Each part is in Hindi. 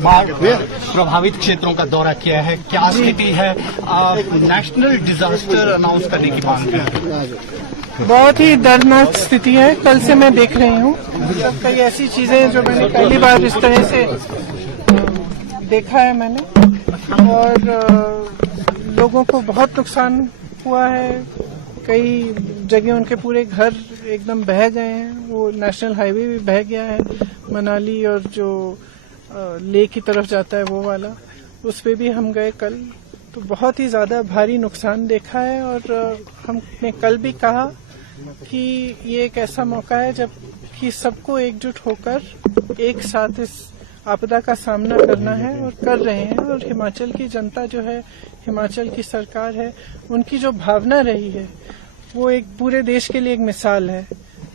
बाढ़ प्रभावित क्षेत्रों का दौरा किया है, क्या स्थिति है? नेशनल डिजास्टर अनाउंस करने की मांग है। बहुत ही दर्दनाक स्थिति है। कल से मैं देख रही हूँ कई ऐसी चीजें जो मैंने पहली बार इस तरह से देखा है मैंने, और लोगों को बहुत नुकसान हुआ है। कई जगह उनके पूरे घर एकदम बह गए हैं। वो नेशनल हाईवे भी बह गया है, मनाली और जो लेह की तरफ जाता है वो वाला, उस पे भी हम गए कल। तो बहुत ही ज्यादा भारी नुकसान देखा है, और हमने कल भी कहा कि ये एक ऐसा मौका है जब कि सबको एकजुट होकर एक साथ इस आपदा का सामना करना है, और कर रहे हैं। और हिमाचल की जनता जो है, हिमाचल की सरकार है, उनकी जो भावना रही है वो एक पूरे देश के लिए एक मिसाल है।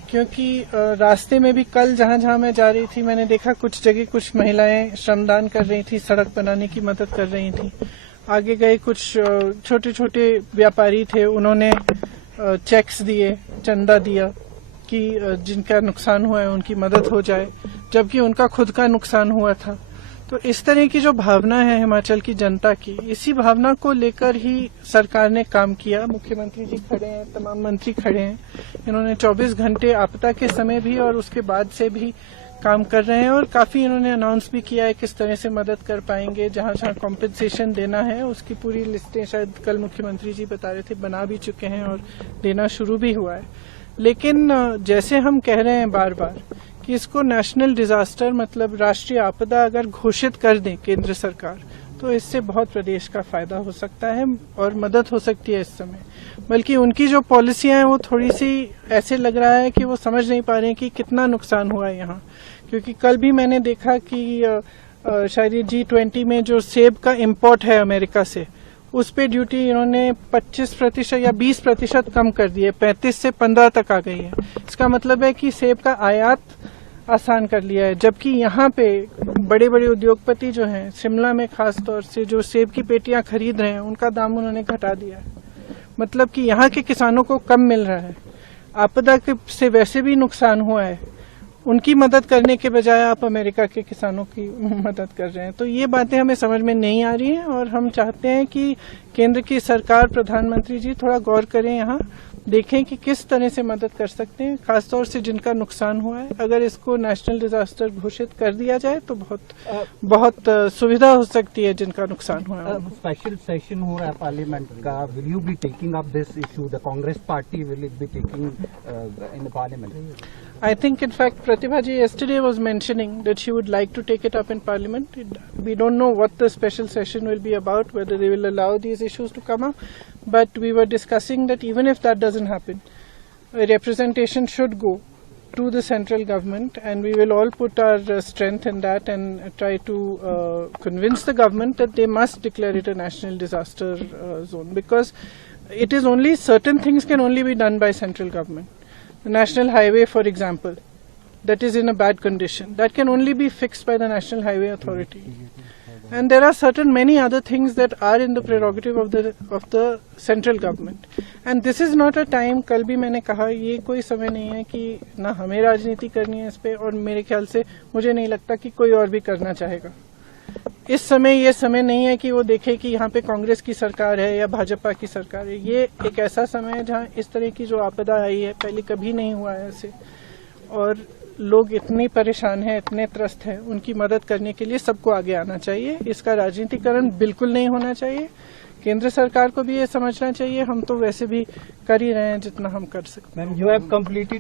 क्योंकि रास्ते में भी कल जहां जहां मैं जा रही थी, मैंने देखा कुछ जगह कुछ महिलाएं श्रमदान कर रही थी, सड़क बनाने की मदद कर रही थी। आगे गए कुछ छोटे छोटे व्यापारी थे, उन्होंने चेक्स दिए, चंदा दिया कि जिनका नुकसान हुआ है उनकी मदद हो जाए, जबकि उनका खुद का नुकसान हुआ था। तो इस तरह की जो भावना है हिमाचल की जनता की, इसी भावना को लेकर ही सरकार ने काम किया। मुख्यमंत्री जी खड़े हैं, तमाम मंत्री खड़े हैं। इन्होंने 24 घंटे आपदा के समय भी और उसके बाद से भी काम कर रहे हैं, और काफी इन्होंने अनाउंस भी किया है किस तरह से मदद कर पाएंगे। जहां जहां कॉम्पेंसेशन देना है उसकी पूरी लिस्टें शायद कल मुख्यमंत्री जी बता रहे थे बना भी चुके हैं, और देना शुरू भी हुआ है। लेकिन जैसे हम कह रहे हैं बार बार कि इसको नेशनल डिजास्टर मतलब राष्ट्रीय आपदा अगर घोषित कर दें केंद्र सरकार, तो इससे बहुत प्रदेश का फायदा हो सकता है और मदद हो सकती है इस समय। बल्कि उनकी जो पॉलिसियां हैं वो थोड़ी सी ऐसे लग रहा है कि वो समझ नहीं पा रहे हैं कि कितना नुकसान हुआ है यहाँ। क्योंकि कल भी मैंने देखा कि शायद G20 में जो सेब का इम्पोर्ट है अमेरिका से, उस पे ड्यूटी इन्होंने 25% या 20% कम कर दी है, 35 से 15 तक आ गई है। इसका मतलब है कि सेब का आयात आसान कर लिया है। जबकि यहाँ पे बड़े बड़े उद्योगपति जो हैं, शिमला में खास तौर से जो सेब की पेटियां खरीद रहे हैं, उनका दाम उन्होंने घटा दिया है। मतलब कि यहाँ के किसानों को कम मिल रहा है। आपदा से वैसे भी नुकसान हुआ है, उनकी मदद करने के बजाय आप अमेरिका के किसानों की मदद कर रहे हैं। तो ये बातें हमें समझ में नहीं आ रही हैं, और हम चाहते हैं कि केंद्र की सरकार, प्रधानमंत्री जी थोड़ा गौर करें, यहाँ देखें कि किस तरह से मदद कर सकते हैं, खासतौर से जिनका नुकसान हुआ है। अगर इसको नेशनल डिजास्टर घोषित कर दिया जाए तो बहुत सुविधा हो सकती है जिनका नुकसान हुआ है। स्पेशल सेशन हो रहा है पार्लियामेंट का, will you be taking up this issue? The Congress party will it be taking in the parliament? I think, in fact, Pratibha ji yesterday was mentioning that she would like to take it up in Parliament. We don't know what the special session will be about, whether they will allow these issues to come up. But we were discussing that even if that doesn't happen, a representation should go to the central government, and we will all put our strength in that and try to convince the government that they must declare it a national disaster zone, because it is only certain things can only be done by central government. The national highway, for example, that is in a bad condition, that can only be fixed by the National Highway Authority. And there are many other things that are in the prerogative of the central government. And this is not a time, कल भी मैंने कहा, ये कोई समय नहीं है कि ना हमें राजनीति करनी है इस पे, और मेरे ख्याल से मुझे नहीं लगता कि कोई और भी करना चाहेगा। इस समय ये समय नहीं है कि वो देखे कि यहाँ पे कांग्रेस की सरकार है या भाजपा की सरकार है। ये एक ऐसा समय है जहाँ इस तरह की जो आपदा आई है, पहले कभी नहीं हुआ है ऐसे, और लोग इतने परेशान हैं, इतने त्रस्त हैं, उनकी मदद करने के लिए सबको आगे आना चाहिए। इसका राजनीतिकरण बिल्कुल नहीं होना चाहिए। केंद्र सरकार को भी ये समझना चाहिए, हम तो वैसे भी कर ही रहे हैं जितना हम कर सकते हैं।